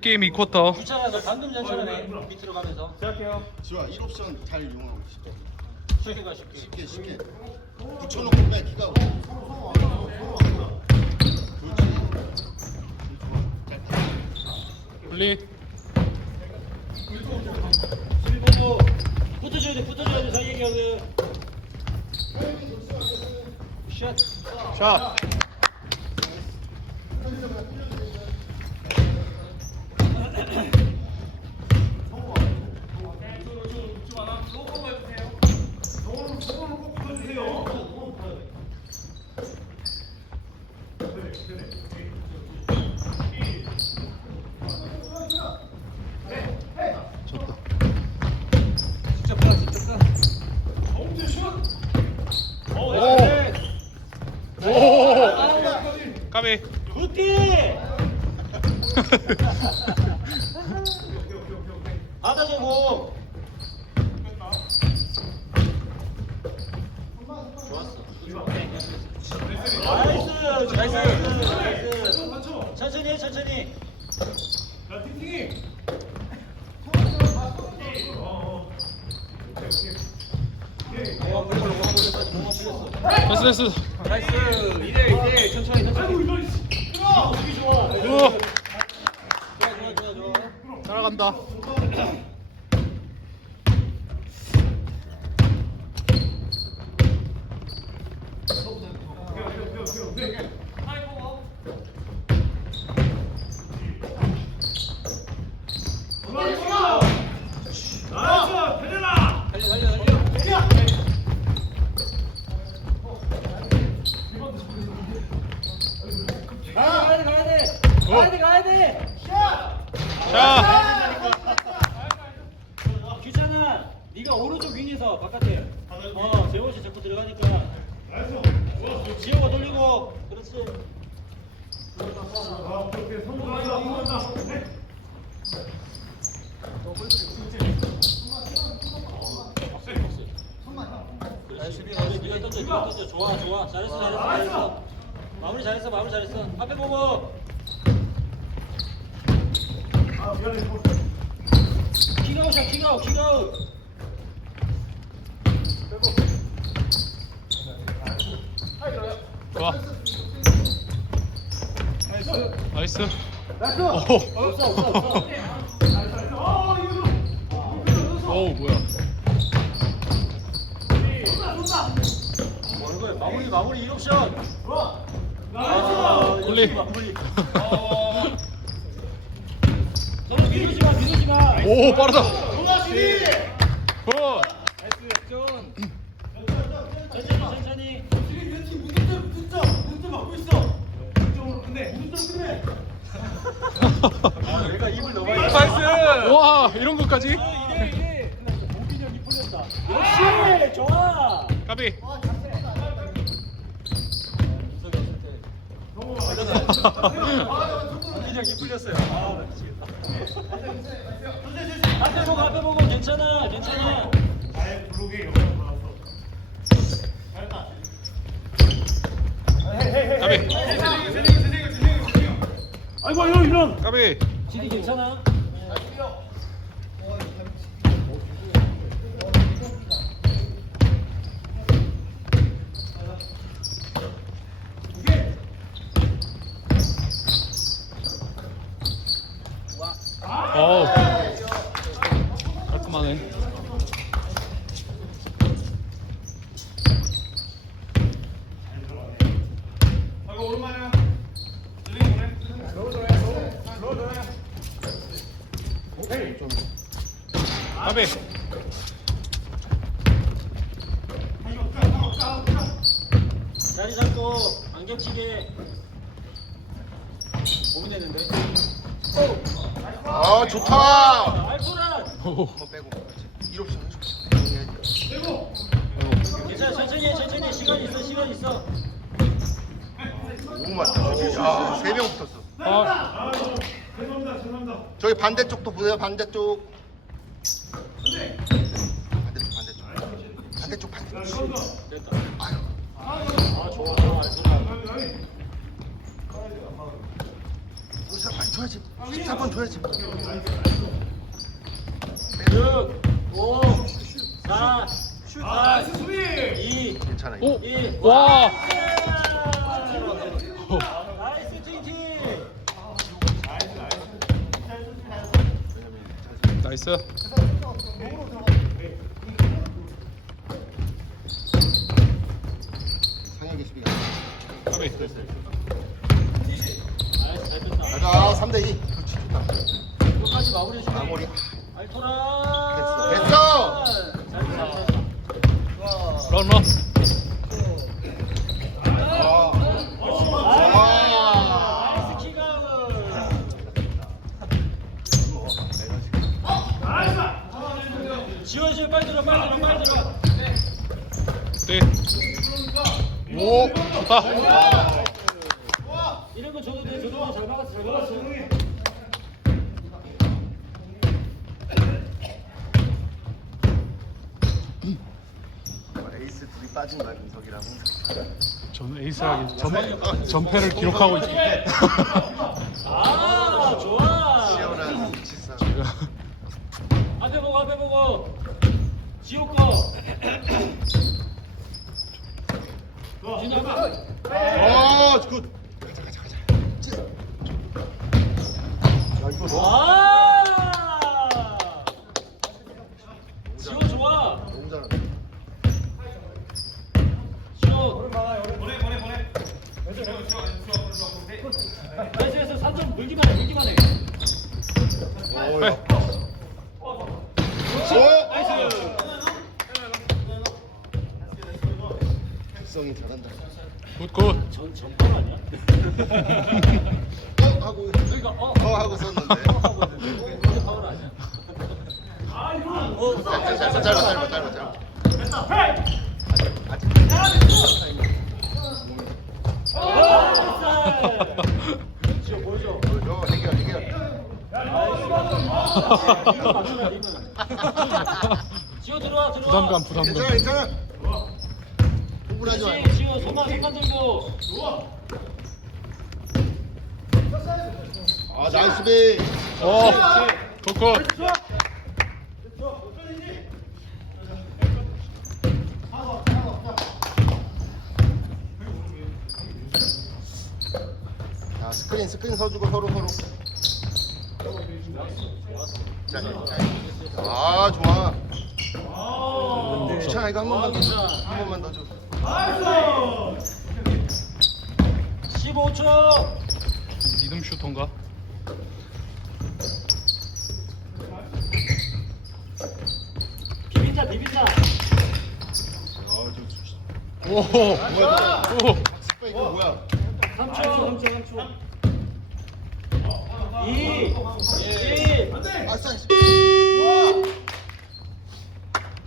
게임 2쿼터 주차가 너 방금 전처럼 해 밑으로 가면서 지와 1옵션 잘 이용하고 싶어. 쉽게 가 쉽게 쉽게 쉽게. 붙여놓고 빼 키가. 그렇지. 좋아. 잘 타. 분리 붙어줘야 돼 붙어줘야 돼 사이에 기어들 샷샷 직접 가 직접 가 오 까비 굿디! 받아주고. 나이스 나이스 나이스. 천천히 해 천천히. 어, 풀렸어, 풀렸어, 풀렸어, 풀렸어. 됐어 됐어 나이스. 2대 2대 천천히 천천히. 좋아. 따라간다. 달려 달려 달려 가야 돼 가야 돼 가야 돼 가야 돼 자 귀찮아 네가 윙에서 바깥에. 어 재원 씨 자꾸 들어가니까. 지호가 돌리고. 그렇지. 좋아 잘했어 잘했어 잘했어 마무리 잘했어 마무리 잘했어 앞에 보고 킥아웃이야 킥아웃 킥아웃 좋아 나이스. 오. 오 뭐야. 마무리. 마무리 1옵션 아, 굴리. 마무리 너무 미루지 마 미루지 마 오 빠르다. 굿 천천히 천천히 아 내가 입을 넣어야 나이스 와 이런 것까지? 모빈형이 풀렸다. 역시! 좋아! 까비. 모빈형이 풀렸어요. 아 미치겠다 앞에 보고 앞에 보고 괜찮아 괜찮아. 까비. 아이고 이런 이런. 까비. 지디 괜찮아 어우 깔끔하네 까비 자리 잡고 안 겹치게 고민했는데 아 좋다. 알토란 오. 빼고. 1옵션 해줘. 괜찮아 천천히 해 천천히 해. 시간 있어 시간 있어 너무 많다. 야, 세명 붙었어. 아, 저기 반대쪽도 보세요. 반대쪽. 반대쪽 반대쪽. 반대쪽 반대쪽. 아유. 아 좋아 좋아 알토란 14 많이 줘야지 14번 줘야지 6, 5, 4, 3, 2, 괜찮아 오! 1. 와! 나이스 팅팅. 나이스. 상혁이 잘 뺐다. 가자 3대 2 그렇지 좋다 끝까지 마무리 해주네. 마무리 알토라. 됐어, 됐어. 런 런. 와. 나이스 킥아웃. 지원 씨 빨리 들어, 빨리 들어, 빨리 들어. 네. 오! 좋다. 이런 거 줘도 돼, 줘도 잘 막았어, 잘 막았어. 에이스 둘이 빠진 거야 민석이랑 저는 에이스하기 전, 전패를 기록하고 있습니다. 아, 좋아. 시원한 치사 앞에 보고, 앞에 보고. 지호 거. 어, 굿. 가자, 가자, 가자. 찌. 야, 이거 뭐? 아! 지호 좋아. 너무 잘한다. 지호. 보내, 보내, 보내. 나이스, 나이스. 3점 물기만 해, 물기만 해. 오, 야. 오! 나이스. 특성이 잘한다. 굿 굿. 전, 전판 아니야? 어 하고 그러니까, 어. 어 하고 썼는데. 하고 있는데. 이게 파울 아니야? 어, 짧아, 짧아, 짧아, 짧아, 짧아. 아직 나이스. 지호 보여줘. 보여줘. 해결, 해결. 지호 들어와, 들어와. 부담감 부담감. 괜찮아, 괜찮아. 흥분하지 마. 그렇지, 지호 손만 손만 들고. 아, 나이스 비. 오! 굿 굿. 자, 스크린, 스크린 서주고 서로 서로. 자, 아, 좋아. 귀찮아, 이거 한 번만 더 줘. 한 번만 더 줘. 15초. 리듬 슈터인가? 비빈다, 비빈다. 오! 오! 스페인 이거 뭐야? 3초, 3초, 3초. 2, 1. 아싸.